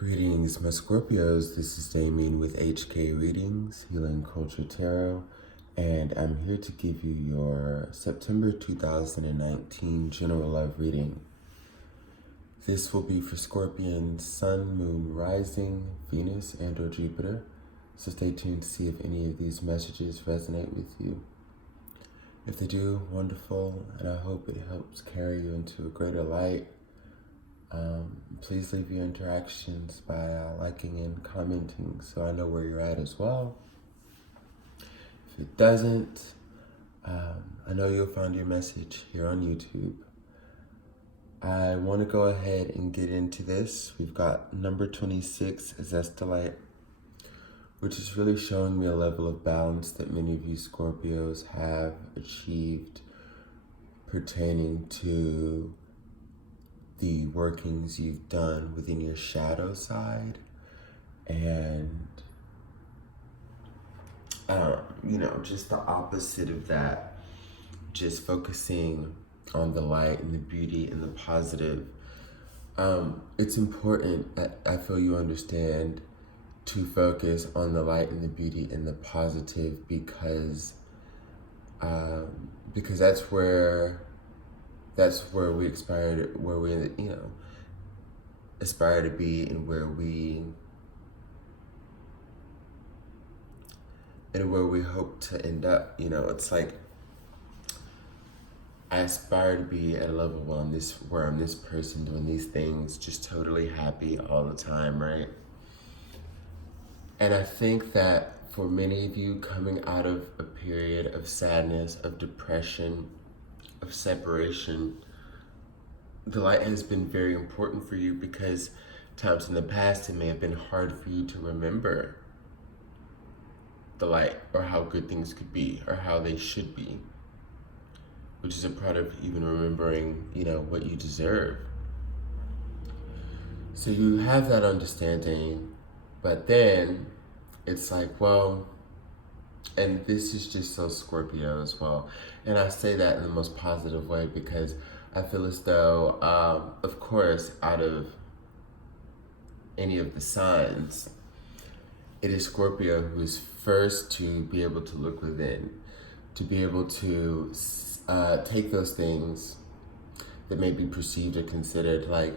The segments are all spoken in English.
Greetings, my Scorpios. This is Damien with HK Readings, Healing Culture Tarot, and I'm here to give you your September 2019 General Love Reading. This will be for Scorpions, Sun, Moon, Rising, Venus, and or Jupiter, so stay tuned to see if any of these messages resonate with you. If they do, wonderful, and I hope it helps carry you into a greater light. Please leave your interactions by liking and commenting so I know where you're at as well. If it doesn't, I know you'll find your message here on YouTube. I want to go ahead and get into this. We've got number 26, Zestalite, which is really showing me a level of balance that many of you Scorpios have achieved pertaining to the workings you've done within your shadow side and just the opposite of that, just focusing on the light and the beauty and the positive. It's important, I feel you understand, to focus on the light and the beauty and the positive because that's where we aspire to be, and where we hope to end up. It's like I aspire to be at a level where I'm this person doing these things, just totally happy all the time, right? And I think that for many of you coming out of a period of sadness, of depression, of separation, the light has been very important for you because times in the past it may have been hard for you to remember the light or how good things could be or how they should be, which is a part of even remembering, what you deserve. So you have that understanding, but then it's like, well, and this is just so Scorpio as well. And I say that in the most positive way because I feel as though, of course, out of any of the signs, it is Scorpio who is first to be able to look within, to be able to take those things that may be perceived or considered like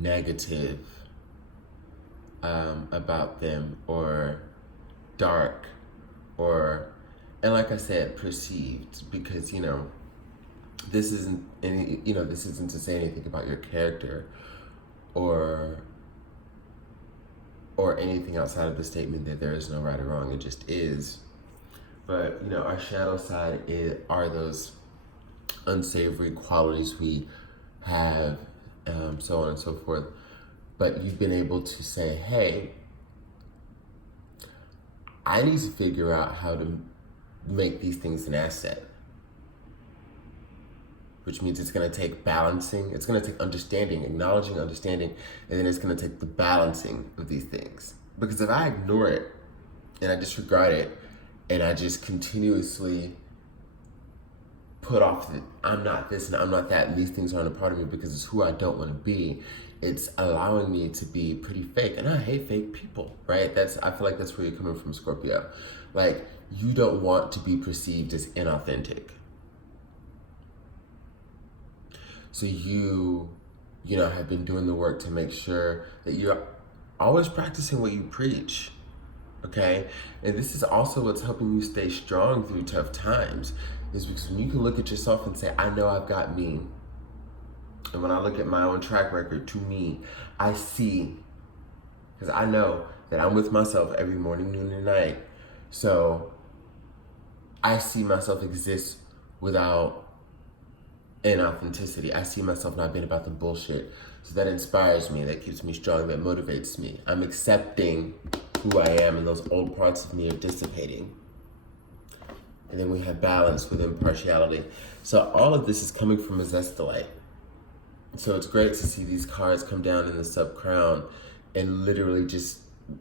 negative about them or dark, and like I said, perceived, because this isn't to say anything about your character or anything outside of the statement that there is no right or wrong. It just is. But our shadow side are those unsavory qualities we have, so on and so forth. But you've been able to say, hey, I need to figure out how to make these things an asset. Which means it's going to take balancing, it's going to take understanding, acknowledging understanding, and then it's going to take the balancing of these things. Because if I ignore it and I disregard it and I just continuously put off that I'm not this and I'm not that and these things aren't a part of me because it's who I don't want to be, it's allowing me to be pretty fake. And I hate fake people, right? I feel like that's where you're coming from, Scorpio. Like, you don't want to be perceived as inauthentic. So you have been doing the work to make sure that you're always practicing what you preach, okay? And this is also what's helping you stay strong through tough times, is because when you can look at yourself and say, I know I've got me. And when I look at my own track record, to me, I see, because I know that I'm with myself every morning, noon, and night. So I see myself exist without inauthenticity. I see myself not being about the bullshit. So that inspires me, that keeps me strong, that motivates me. I'm accepting who I am, and those old parts of me are dissipating. And then we have balance with impartiality. So all of this is coming from a Zestalite. So it's great to see these cards come down in the sub-crown and literally just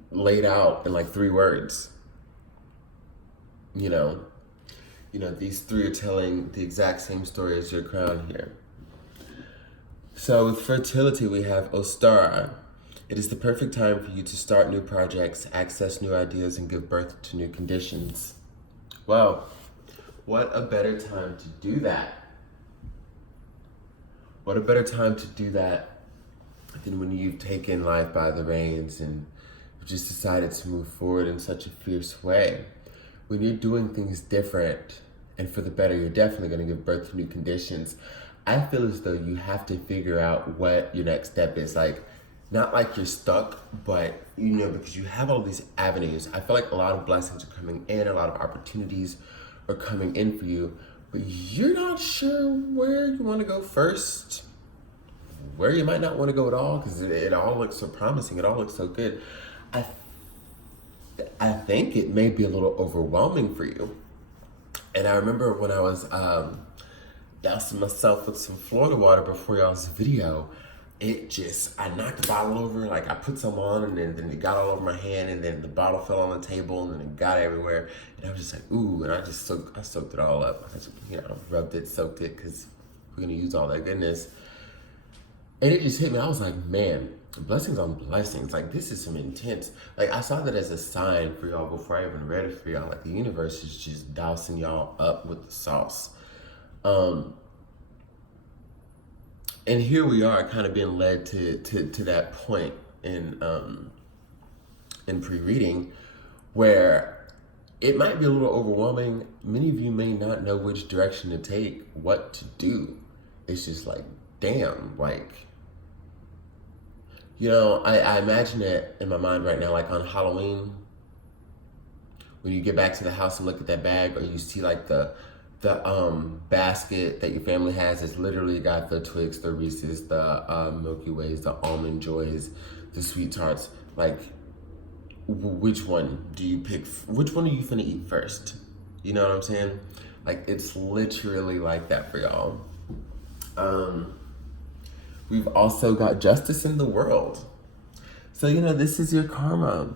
laid out in like 3 words. These 3 are telling the exact same story as your crown here. So with fertility, we have Ostara. It is the perfect time for you to start new projects, access new ideas, and give birth to new conditions. Well, what a better time to do that? What a better time to do that than when you've taken life by the reins and just decided to move forward in such a fierce way. When you're doing things different and for the better, you're definitely going to give birth to new conditions. I feel as though you have to figure out what your next step is. Like, not like you're stuck, but because you have all these avenues. I feel like a lot of blessings are coming in, a lot of opportunities are coming in for you, but you're not sure where you want to go first, where you might not want to go at all, because it all looks so promising, it all looks so good. I think it may be a little overwhelming for you. And I remember when I was dousing myself with some Florida water before y'all's video, I knocked the bottle over, like I put some on and then it got all over my hand and then the bottle fell on the table and then it got everywhere. And I was just like, ooh, and I soaked it all up. I just, rubbed it, soaked it, because we're gonna use all that goodness. And it just hit me. I was like, man, blessings on blessings. Like, this is some intense. Like, I saw that as a sign for y'all before I even read it for y'all. Like, the universe is just dousing y'all up with the sauce. And here we are, kind of being led to that point in pre-reading, where it might be a little overwhelming. Many of you may not know which direction to take, what to do. It's just like, damn, like, I imagine it in my mind right now, like on Halloween, when you get back to the house and look at that bag, or you see like the basket that your family has. It's literally got the Twix, the Reese's, the Milky Ways, the Almond Joys, the Sweet Tarts. Like, which one do you pick? Which one are you finna eat first? You know what I'm saying? Like, it's literally like that for y'all. We've also got justice in the world. So, this is your karma.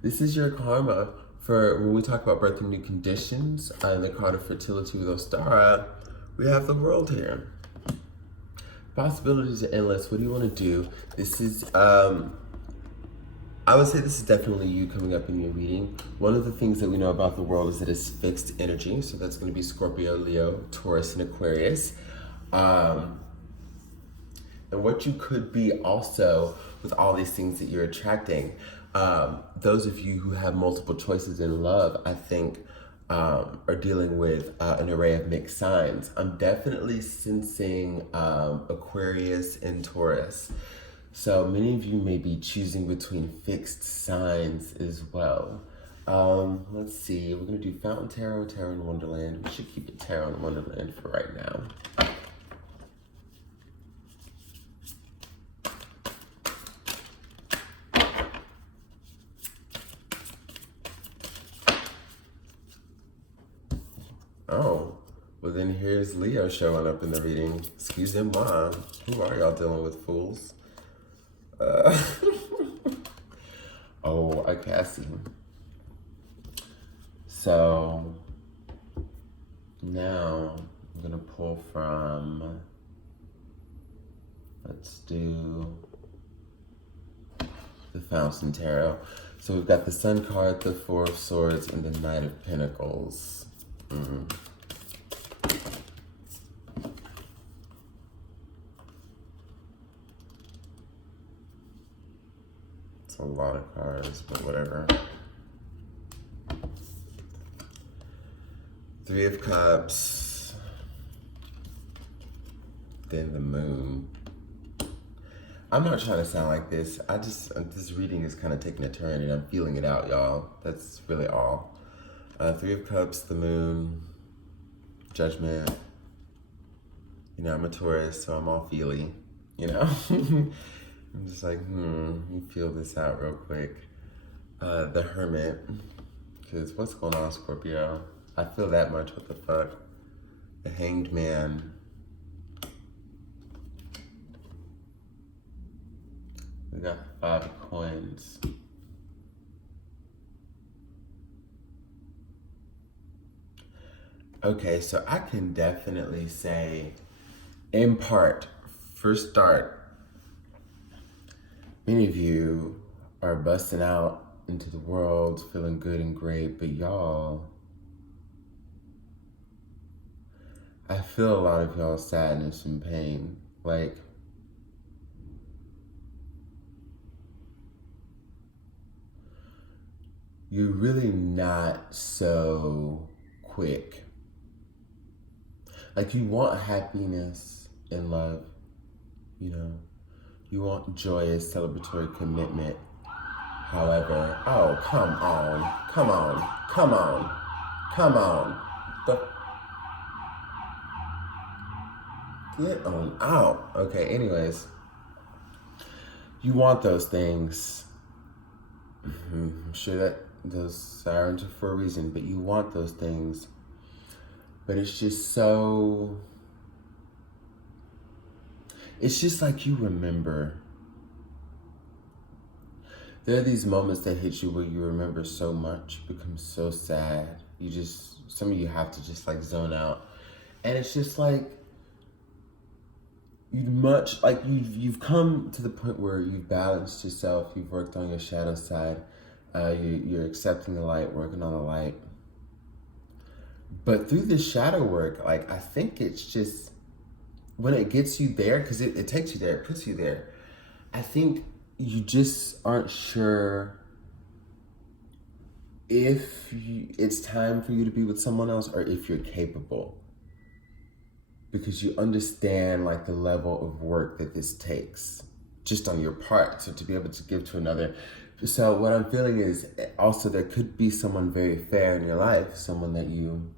This is your karma for when we talk about birthing new conditions. In the card of fertility with Ostara, we have the world here. Possibilities are endless. What do you want to do? This is, I would say this is definitely you coming up in your reading. One of the things that we know about the world is that it's fixed energy. So that's going to be Scorpio, Leo, Taurus, and Aquarius. And what you could be also with all these things that you're attracting. Those of you who have multiple choices in love, I think, are dealing with an array of mixed signs. I'm definitely sensing Aquarius and Taurus. So many of you may be choosing between fixed signs as well. Let's see, we're gonna do Fountain Tarot, Tarot in Wonderland. We should keep it Tarot in Wonderland for right now. Oh, well then here's Leo showing up in the reading. Excusez-moi. Who are y'all dealing with, fools? Oh, okay, I see. So, now I'm gonna pull from, let's do the Fountain Tarot. So we've got the Sun card, the Four of Swords, and the Knight of Pentacles. It's a lot of cards, but whatever. Three of Cups, then the Moon. I'm not trying to sound like this. This reading is kind of taking a turn and I'm feeling it out, y'all. That's really all. Three of Cups, the Moon, Judgment. I'm a Taurus, so I'm all feely, I'm just like, let me feel this out real quick. The Hermit, because what's going on, Scorpio? I feel that much, what the fuck? The Hanged Man. We got 5 of Coins. Okay, so I can definitely say, in part, for start, Many of you are busting out into the world feeling good and great, but y'all, I feel a lot of y'all's sadness and pain. Like, you're really not so quick. Like, you want happiness and love, you know? You want joyous, celebratory commitment. However, oh, come on, come on, come on, come on. Get on out. Okay, anyways. You want those things. I'm sure that those sirens are for a reason, but you want those things. But it's just so... It's just like you remember. There are these moments that hit you where you remember so much, become so sad. Some of you have to just like zone out. And it's just like, you've come to the point where you've balanced yourself, you've worked on your shadow side, you're accepting the light, working on the light. But through this shadow work, like, I think it's just, when it gets you there, because it takes you there, it puts you there, I think you just aren't sure if it's time for you to be with someone else or if you're capable. Because you understand like the level of work that this takes just on your part. So to be able to give to another. So what I'm feeling is also there could be someone very fair in your life, someone that you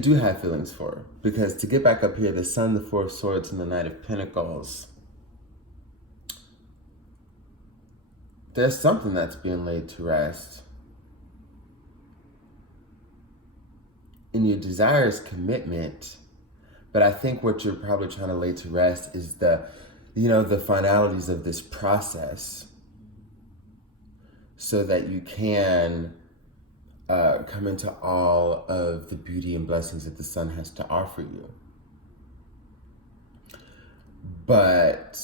do have feelings for. Because to get back up here, the Sun, the Four of Swords, and the Knight of Pentacles, there's something that's being laid to rest. And your desire is commitment, but I think what you're probably trying to lay to rest is the finalities of this process so that you can come into all of the beauty and blessings that the Sun has to offer you. But,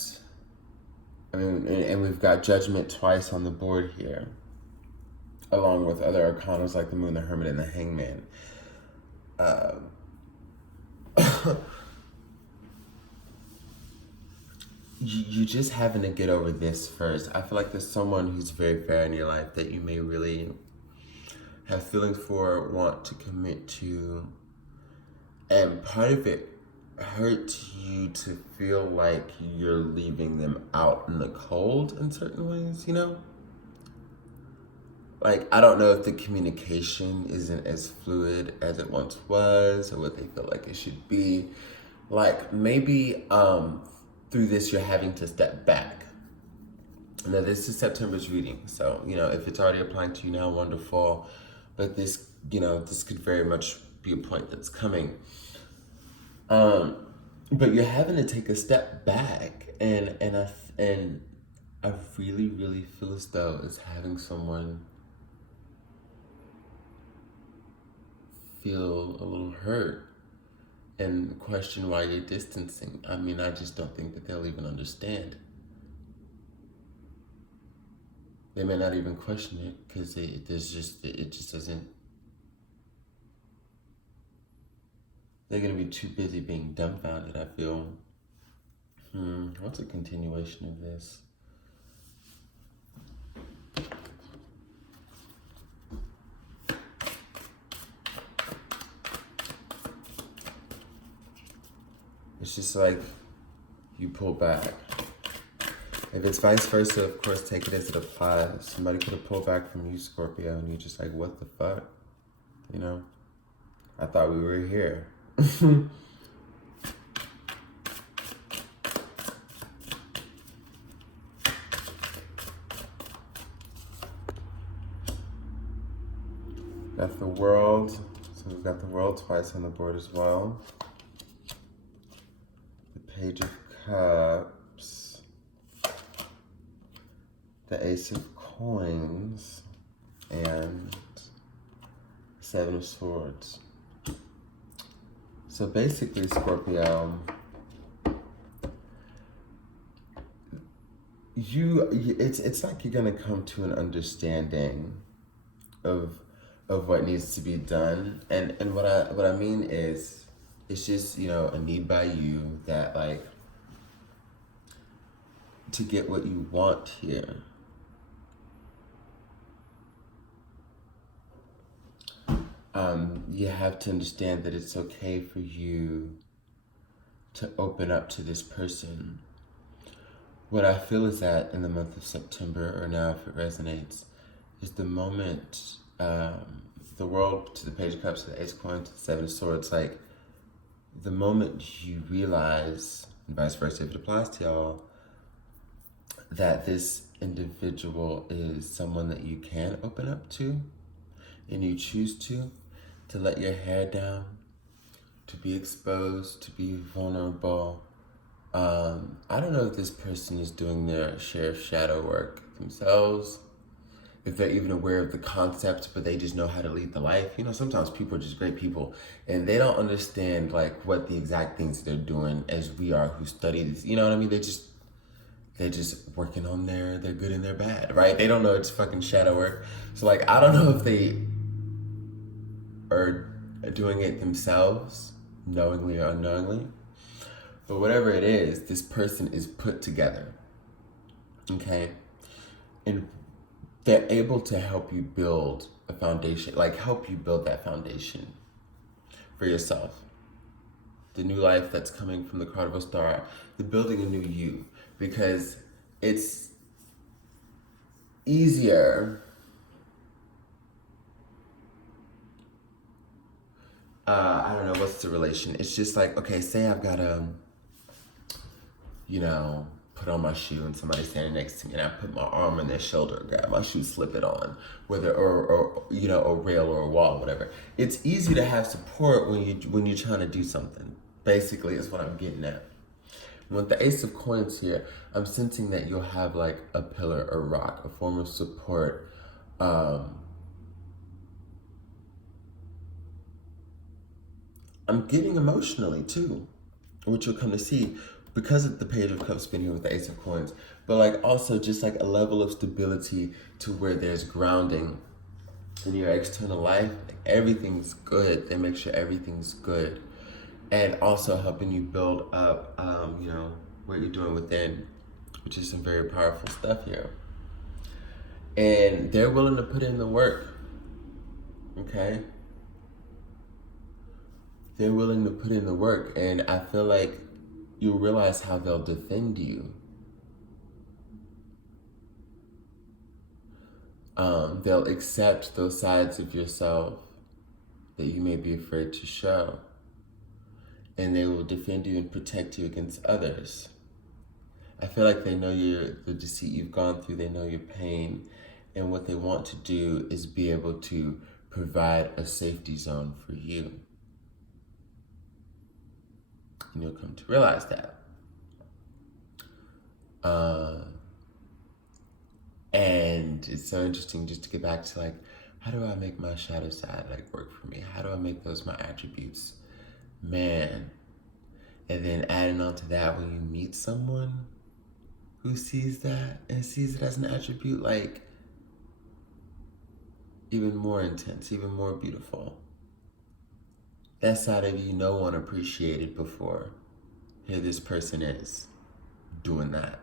I mean, and we've got Judgment twice on the board here, along with other arcanas like the Moon, the Hermit, and the Hangman. You just having to get over this first. I feel like there's someone who's very fair in your life that you may really have feelings for, want to commit to, and part of it hurts you to feel like you're leaving them out in the cold in certain ways, you know? Like, I don't know if the communication isn't as fluid as it once was or what they feel like it should be. Like, maybe through this you're having to step back. Now, this is September's reading, so, if it's already applying to you now, wonderful. But this, this could very much be a point that's coming. But you're having to take a step back, and I really, really feel as though it's having someone feel a little hurt and question why you're distancing. I mean, I just don't think that they'll even understand. They may not even question it because it just doesn't. They're gonna be too busy being dumbfounded, I feel. What's a continuation of this? It's just like you pull back. If it's vice versa, of course, take it as it applies. Somebody could have pulled back from you, Scorpio, and you're just like, what the fuck? I thought we were here. Got the World. So we've got the World twice on the board as well. The Page of Cups. The Ace of Coins. And Seven of Swords. So basically, Scorpio, it's like you're gonna come to an understanding of what needs to be done, and what I mean is, it's just, you know, a need by you that, like, to get what you want here. You have to understand that it's okay for you to open up to this person. What I feel is that in the month of September, or now if it resonates, is the moment, the world to the Page of Cups, to the Ace of Coins, to the Seven of Swords, like, the moment you realize, and vice versa if it applies to y'all, that this individual is someone that you can open up to, and you choose to let your hair down, to be exposed, to be vulnerable. I don't know if this person is doing their share of shadow work themselves, if they're even aware of the concept, but they just know how to lead the life. You know, sometimes people are just great people, and they don't understand, like, what the exact things they're doing as we are who study this. You know what I mean? They're just working on their good and their bad, right? They don't know it's fucking shadow work. So, like, I don't know if they are doing it themselves, knowingly or unknowingly. But whatever it is, this person is put together, okay? And they're able to help you build a foundation, like help you build that foundation for yourself. The new life that's coming from the card of a star, the building a new you, because it's easier I don't know, what's the relation? It's just like, okay, say I've got you know, put on my shoe and somebody's standing next to me and I put my arm on their shoulder, grab my shoe, slip it on, whether or you know, a rail or a wall, whatever. It's easy to have support when you're trying to do something. Basically, is what I'm getting at. With the Ace of Coins here, I'm sensing that you'll have like a pillar, a rock, a form of support. I'm getting emotionally too, which you'll come to see because of the Page of Cups being here with the Ace of Coins, but like also just like a level of stability to where there's grounding in your external life. Like everything's good. They make sure everything's good. And also helping you build up, you know, what you're doing within, which is some very powerful stuff here. And they're willing to put in the work, okay? They're willing to put in the work, and I feel like you'll realize how they'll defend you. They'll accept those sides of yourself that you may be afraid to show. And they will defend you and protect you against others. I feel like they know the deceit you've gone through, they know your pain, and what they want to do is be able to provide a safety zone for you. And you'll come to realize that. And it's so interesting just to get back to like, how do I make my shadow side like work for me? How do I make those my attributes? Man. And then adding on to that, when you meet someone who sees that and sees it as an attribute, like even more intense, even more beautiful. That side of you no one appreciated before. Here this person is doing that.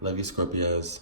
Love you, Scorpios.